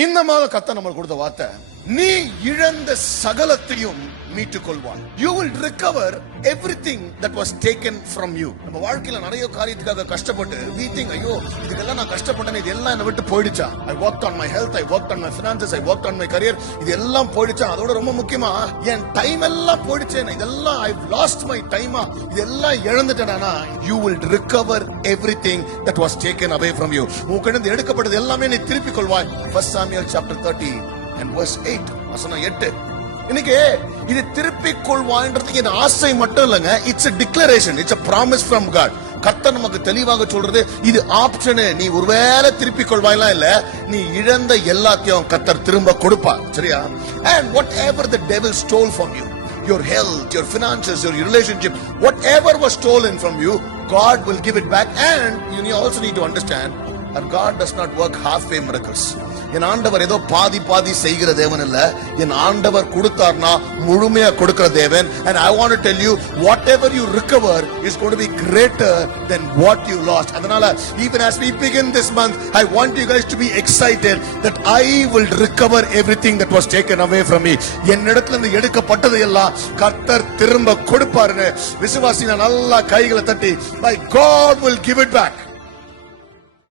இந்த மாத கர்த்தர் நமக்கு கொடுத்த வார்த்தை, நீ இழந்த சகலத்தையும் மீட்டுக் கொள்வாய். You will recover everything that was taken from you. நம்ம வாழ்க்கையில நிறைய காரியத்துக்காக கஷ்டப்பட்டு we think, ஐயோ இதுக்கெல்லாம் நான் கஷ்டப்பட்டேன், இது எல்லாம் என்ன விட்டு போயிடுச்சா? I worked on my health, I worked on my finances, I worked on my career. இது எல்லாம் போயிடுச்சா? அதோட ரொம்ப முக்கியமா என் டைம் எல்லாம் போயிடுச்சே, இதெல்லாம் I've lost my time, இதெல்லாம் இழந்துட்டேனா? You will recover everything that was taken away from you. உன்கிட்ட எடுக்கப்பட்டது எல்லாமே நீ திருப்பிக் கொள்வாய். 1 Samuel chapter 30 and verse 8, வசனம் 8. இன்னைக்கு இது திருப்பிக் கொள்வாய்ன்றதுக்கு என் ஆசை மட்டும் இல்லைங்க, it's a declaration, it's a promise from God. கர்த்தர் நமக்கு தெளிவாக சொல்றது, இது ஆப்ஷன். நீ ஒருவேளை திருப்பிக் கொள்வாயெல்லாம் இல்ல, நீ இழந்த எல்லாத்தையும் கர்த்தர் திரும்ப கொடுப்பார், சரியா? And whatever the devil stole from you, your health, your finances, your relationship, whatever was stolen from you, God will give it back. And you also need to understand that God does not work halfway miracles. என் ஆண்டவர் ஏதோ பாதி பாதி செய்கிற தேவன் இல்ல, என் ஆண்டவர் கொடுத்தார்னா முழுமையா கொடுக்கிற தேவன். And I want to tell you, whatever you recover is going to be greater than what you lost. அதனால even as we begin this month, I want you guys to be excited that I will recover everything that was taken away from me. என்னிடத்துல இருந்து எடுக்கப்பட்டது எல்லாம் கர்த்தர் திரும்ப கொடுப்பாருன்னு விசுவாசிங்க நல்லா கைகளை தட்டி, my God will give it back.